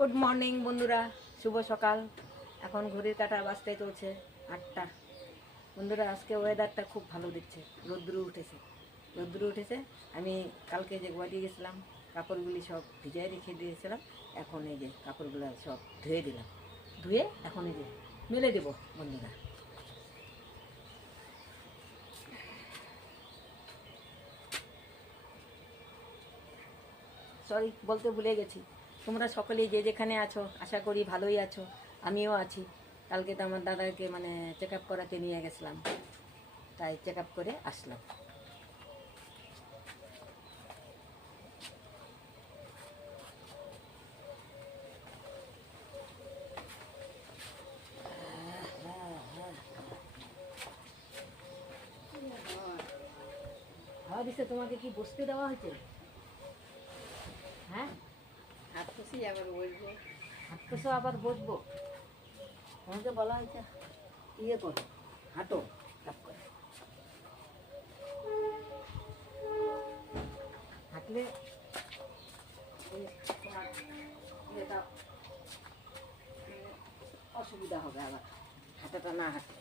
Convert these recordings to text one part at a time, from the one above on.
Good morning বন্ধুরা। শুভ সকাল। এখন ঘড়ির কাটা বাজতে চলছে আটটা। বন্ধুরা, আজকে ওয়েদারটা খুব ভালো দিচ্ছে। রোদ্রু উঠেছে। রোদ্রু উঠেছে। আমি কালকে যে গোয়াটি গেছিলাম, কাপড়গুলি সব ভিজাই রেখে দিয়েছিলাম। এখন এই যে কাপড়গুলো সব ধুয়ে দিলাম। ধুয়ে এখন এই যে মেলে দেব, বন্ধুরা। সরি বলতে ভুলে গেছি। তোমরা সকলেই যে যেখানে আছো, আশা করি ভালোই আছো, আমিও আছি। কালকে তো আমার দাদাকে মানে চেক আপ করাতে নিয়ে গেছিলাম। তাই চেক আপ করে আসলাম। হাওয়া তোমাকে কি বসতে দেওয়া হয়েছে হ্যাঁ হাত খুশি আবার বলব। হাঁটতেছো আবার বসবো তোমাকে বলা হয়েছে ইয়ে করো, হাঁটো, চাপ করে। হাঁটলে এই তোমার ইয়েটা মানে অসুবিধা হবে আবার। হাঁটাটা না হাঁটলে।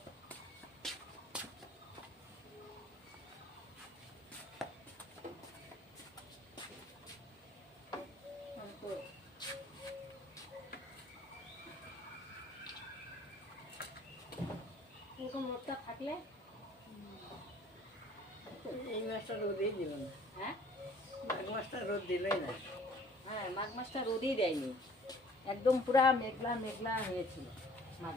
এই মাসটা রোদেই দিল না। হ্যাঁ? মাঘ মাসটা রোদ দিলই না। হ্যাঁ মাঘ রোদই দেয়নি। একদম পুরা মেঘলা মেঘলা হয়েছিল মাঘ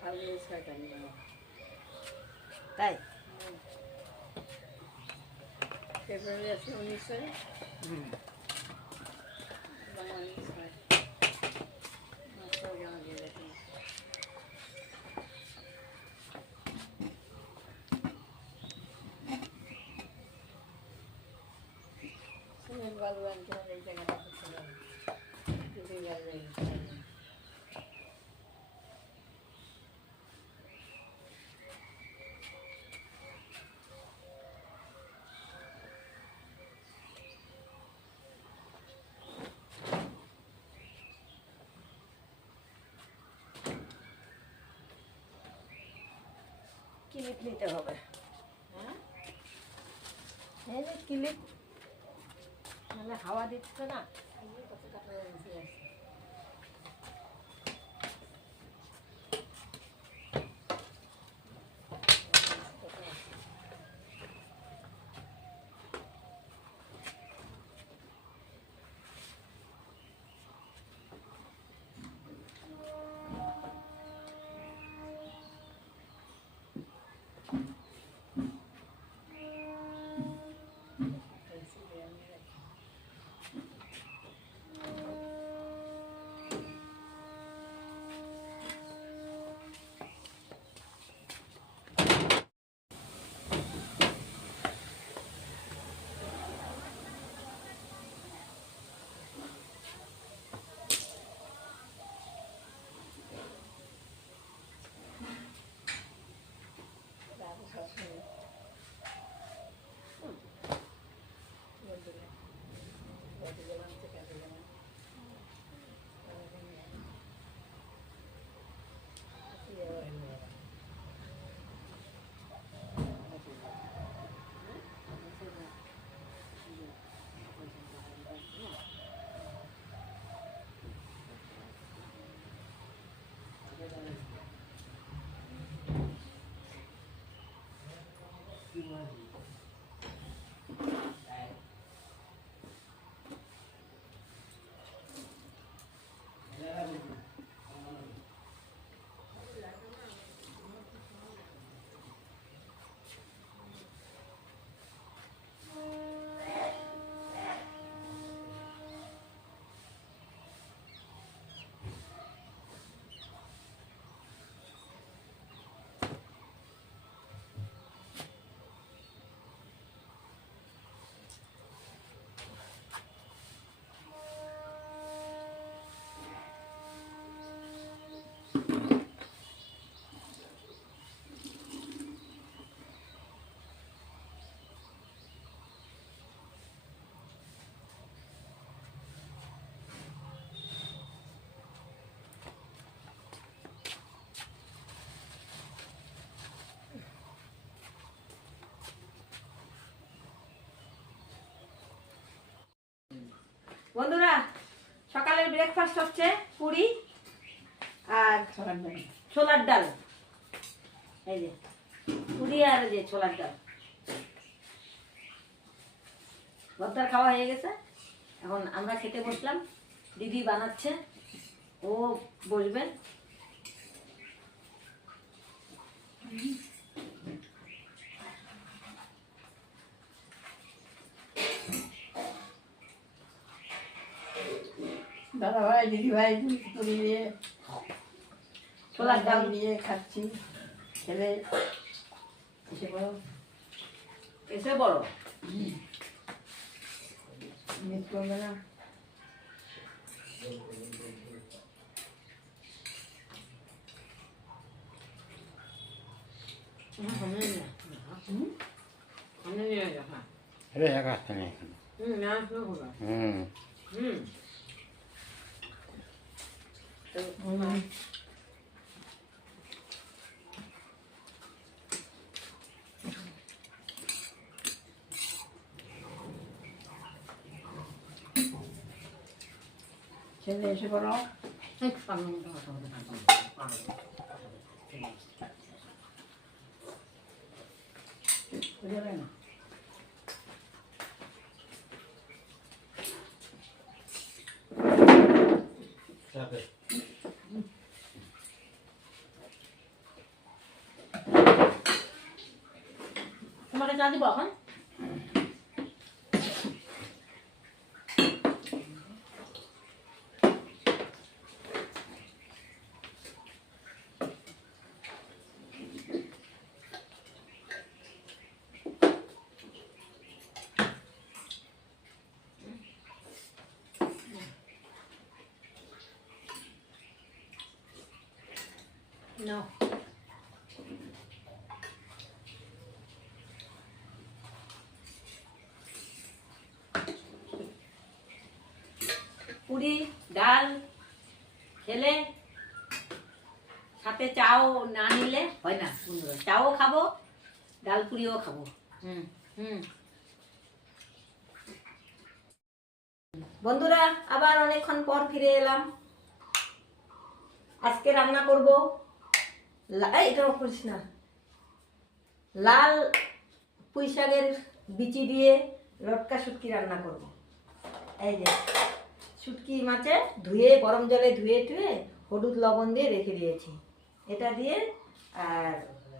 ফাল্গুন তাই? ফেব্রুয়ারি আছে উনিশশো হুম বাঙালি ছয় মাসটাও জমা দিয়ে দেখুন সিমেন্ট বালু আনতে হবে এই জায়গাটা করতে Clip নিতে হবে। হ্যাঁ? ক্লিপ মানে হাওয়া দিচ্ছে না? Thank you. বন্ধুরা সকালের ব্রেকফাস্ট হচ্ছে পুরি আর সবার জন্য ছোলার ডাল। এই যে পুরি আর যে ছোলার ডাল। ভর্তার খাওয়া হয়ে গেছে। এখন আমরা খেতে বসলাম। দিদি বানাচ্ছে ও বসবে। দাদা ভাই দিদি ভাই তুলি দিয়ে ছোলার ডাল দিয়ে খাচ্ছি খেলে। এসে বলো এসে বড় মিস করবে না। এটা এক আসতে নেই এখানে। হুম হুম হুম। ছেলে এসে বলো বুঝলে না তোমাকে চা দিব এখন No. পুরি ডাল খেলে সাথে চাও না নিলে হয় না বন্ধুরা চাও খাব ডাল পুরিও খাব। হুম হুম। বন্ধুরা আবার অনেকক্ষণ পর ফিরে এলাম। আজকে রান্না করব এটা করিস না। লাল পুঁই শাকের বিচি দিয়ে লটকা শুটকি রান্না করব। এই যে, শুটকি মাছে ধুয়ে, গরম জলে ধুয়ে টুয়ে হলুদ লবণ দিয়ে রেখে দিয়েছি। এটা দিয়ে আর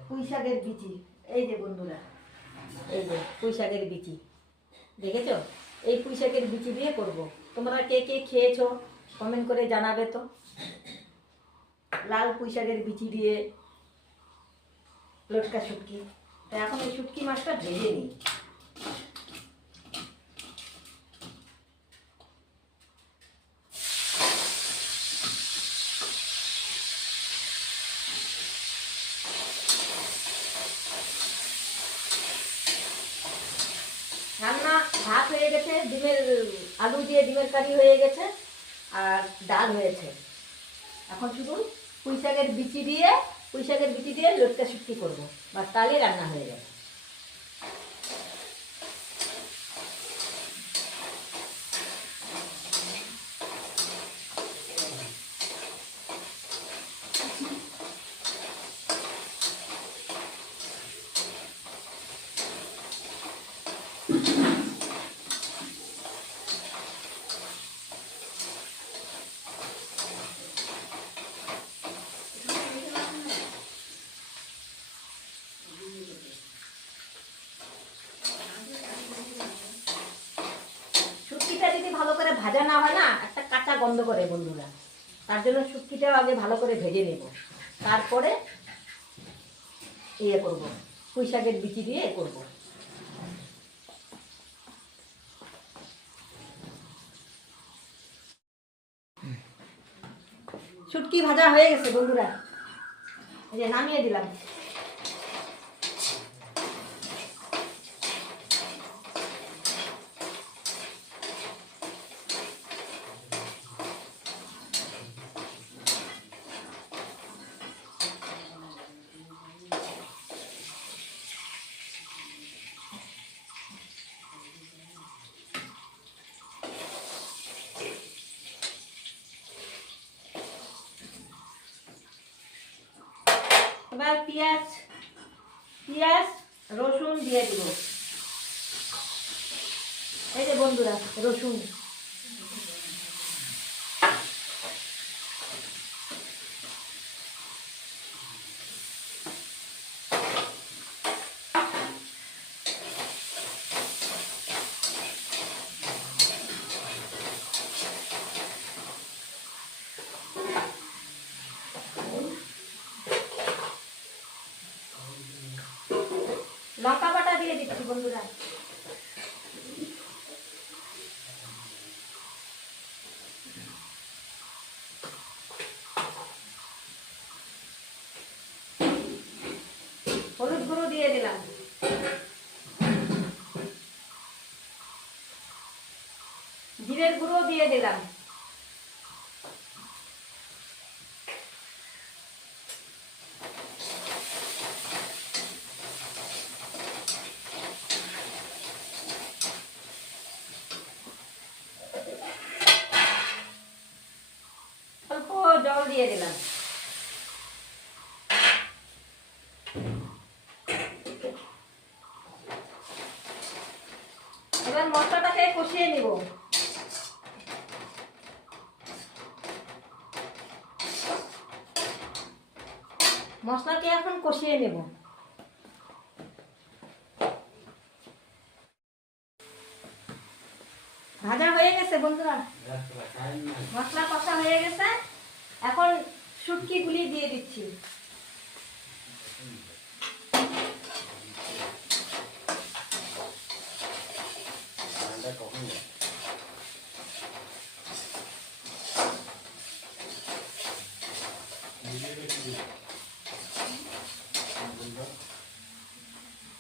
পুঁই শাকের বিচি। এই যে বন্ধুরা, এই যে পুঁই শাকের বিচি। দেখেছ? এই পুঁই শাকের বিচি দিয়ে করব। তোমরা কে কে খেয়েছো? কমেন্ট করে জানাবে তো। লাল পুঁই শাকের বিচি দিয়ে লটকা শুটকি। তা এখন এই শুটকি মাছটা ভেজে নিই। রান্না ভাত হয়ে গেছে, ডিমের আলু দিয়ে ডিমের কারি হয়ে গেছে, আর ডাল হয়েছে। এখন শুধু পুঁই শাকের বিচি দিয়ে পুঁই শাকের বিটি দিয়ে লোটটা শুটকি করব বা তালে রান্না হয়ে যাবে শুটকিটা যদি ভালো করে ভাজা না হয় না একটা কাঁচা গন্ধ করে বন্ধুরা তার জন্য শুটকিটাও আগে ভালো করে ভেজে নেব। তারপরে ইয়ে করব, পুঁই শাকের বিচি দিয়ে এ করব। শুটকি ভাজা হয়ে গেছে বন্ধুরা। এই যে নামিয়ে দিলাম। রসুন দিয়ে দিব। এই যে বন্ধুরা রসুন লঙ্কা বাটা দিয়ে দিচ্ছি বন্ধুরা হলুদ গুঁড়ো দিয়ে দিলাম। জিরের গুঁড়ো দিয়ে দিলাম অল্প জল দিয়ে দিলাম এবার মশলাটাকে কষিয়ে নিব। মশলাকে এখন কষিয়ে নেব। ভাজা হয়ে গেছে বন্ধুরা। মশলা কষা হয়ে গেছে। এখন শুটকিগুলি দিয়ে দিচ্ছি।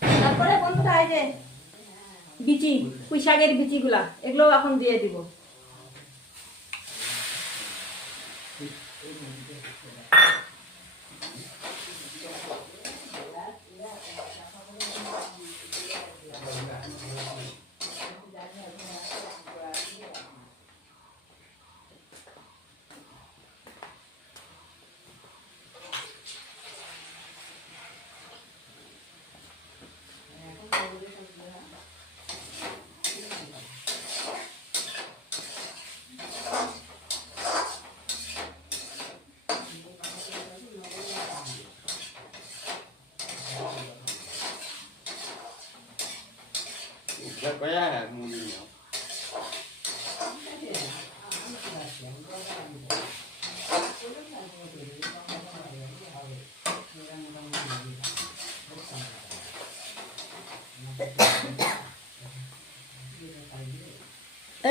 তারপরে বন্ধুরা এই যে বিচি পুঁই শাকের বিচিগুলা এগুলো এখন দিয়ে দিব।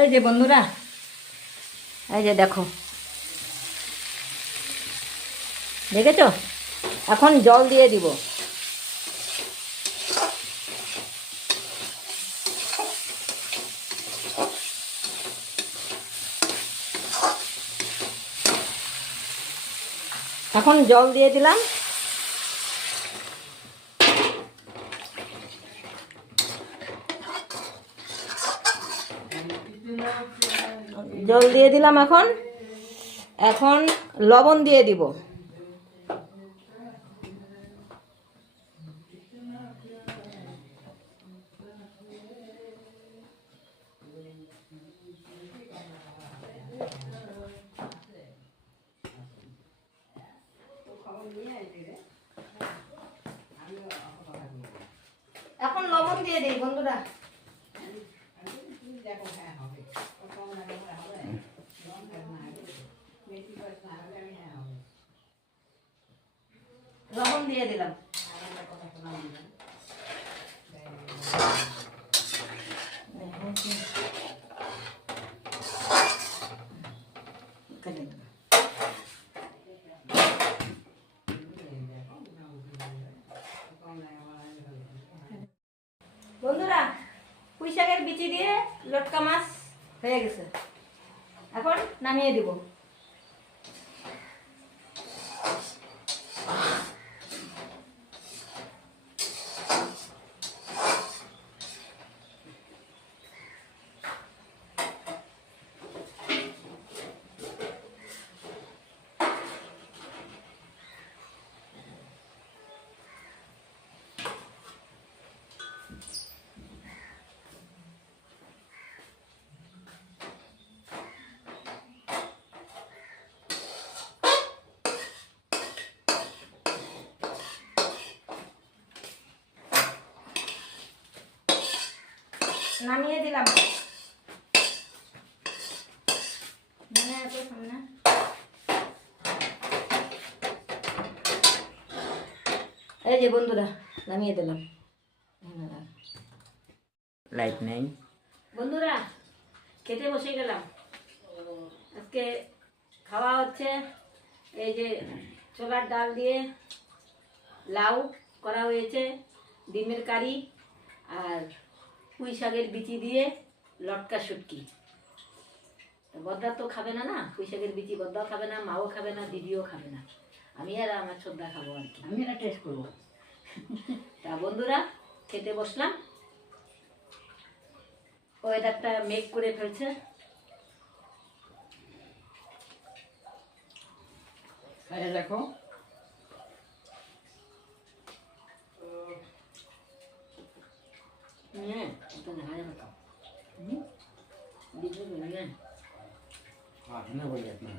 এই যে বন্ধুরা, এই যে দেখো। দেখেছ? এখন জল দিয়ে দিব। এখন জল দিয়ে দিলাম। জল দিয়ে দিলাম এখন। এখন লবণ দিয়ে দিব। এখন লবণ দিয়ে দিই বন্ধুরা লবণ দিয়ে দিলাম বন্ধুরা পুঁই শাকের বিচি দিয়ে লটকা মাছ হয়ে গেছে। এখন নামিয়ে দিব। নামিয়ে দিলাম। মনে আছে সামনে এই যে বন্ধুরা নামিয়ে দিলাম। লাইট নেই। বন্ধুরা খেতে বসে গেলাম। আজকে খাওয়া হচ্ছে এই যে ছোলার ডাল দিয়ে লাউ করা হয়েছে ডিমের কারি আর পুঁই শাকের বিচি দিয়ে লটকা শুটকি। বদ্দা তো খাবে না না পুঁই শাকের বিচি বদ্দাও খাবে না মাও খাবে না দিদিও খাবে না। আমি আর আমার ছোদ্দা খাব আর কি। আমি এটা টেস্ট করব। তা বন্ধুরা খেতে বসলাম। ওয়েদারটা মেঘ করে ফেলছে। খাইয়ে দেখো হ্যাঁ এটা দেখা যাবে তো হুম? দিদি বললেন Ah, no voy a hacer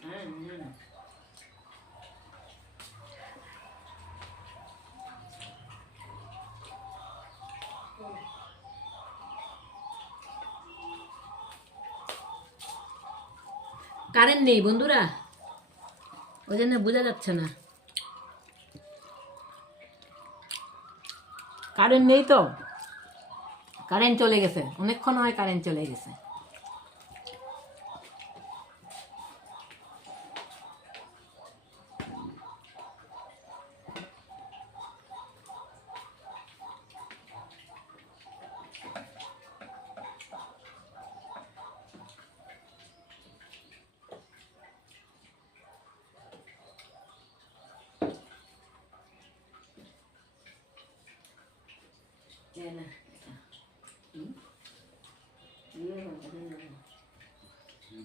হ্যাঁ হ্যাঁ কারেন্ট নেই বন্ধুরা ওই জন্য বোঝা যাচ্ছে না কারেন্ট নেই তো? কারেন্ট চলে গেছে। অনেকক্ষণ হয় কারেন্ট চলে গেছে এই না, এটা। হুম? ইয়ে হবে, হুম।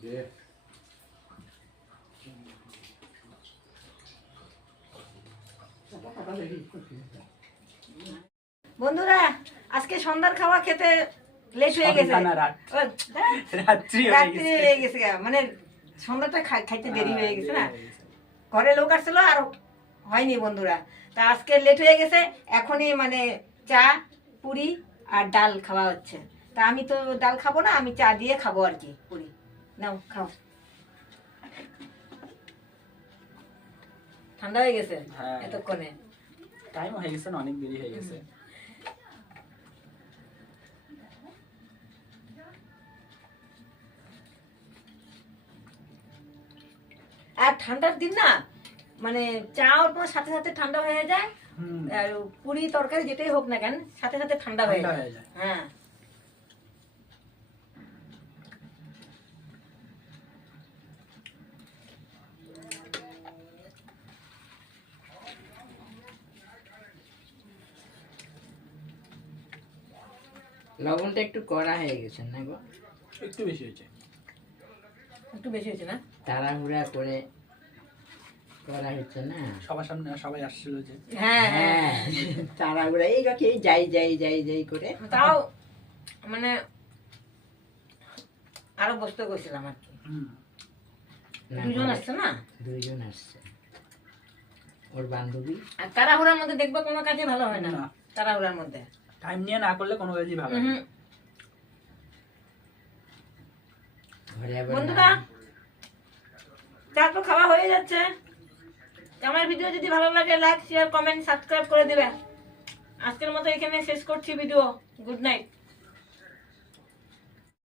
De. বন্ধুরা আজকে সন্ধ্যার খাওয়া খেতে লেট হয়ে গেছে। হ্যাঁ, রাত্রি হয়ে গেছে। হয়ে মানে সন্ধ্যাটা খাইতে দেরি হয়ে গেছে না? ঘরে লোক আসছিল আর হয়নি বন্ধুরা। তা আজকে লেট হয়ে গেছে এখনই মানে চা পুরি আর ডাল খাওয়া হচ্ছে। তা আমি তো ডাল খাব না আমি চা দিয়ে খাব আর কি পুরি। নাও খাও। ঠান্ডা হয়ে গেছে হ্যাঁ। এতক্ষণে। টাইম হয়ে গেছে না, অনেক দেরি হয়ে গেছে। আর ঠান্ডার দিন না মানে চাও তোমার সাথে সাথে ঠান্ডা হয়ে যায় আর পুরি তরকারি যেটাই হোক না কেন সাথে সাথে ঠান্ডা হয়ে যায়। হয়ে। লবণটা একটু কড়া হয়ে গেছে না গো? একটু বেশি হয়েছে। একটু বেশি হয়েছে না? তাড়াহুড়া করে করা হচ্ছে না? সবার সামনে সবাই আসছিল যে হ্যাঁ হ্যাঁ। হ্যাঁ তাড়াহুড়া। এই রাখি যাই যাই যাই যাই করে। তাও মানে আরও বসতে গেছিলাম আর কি। হুম। দুজন আসছে না? দুইজন আসছে। ওর বান্ধবী? আর তাড়াহুড়ার মধ্যে দেখব কোনো কাজে ভালো হয় না। না। তাড়াহুড়ার মধ্যে। টাইম নিয়ে না করলে কোনো কাজই ভালো হয় না। হুম ঘরে আবার বন্ধুরা চা তো খাওয়া হয়ে যাচ্ছে। আমার ভিডিও যদি ভালো লাগে লাইক শেয়ার কমেন্ট সাবস্ক্রাইব করে দেবে। আজকের মতো এখানে শেষ করছি ভিডিও গুড নাইট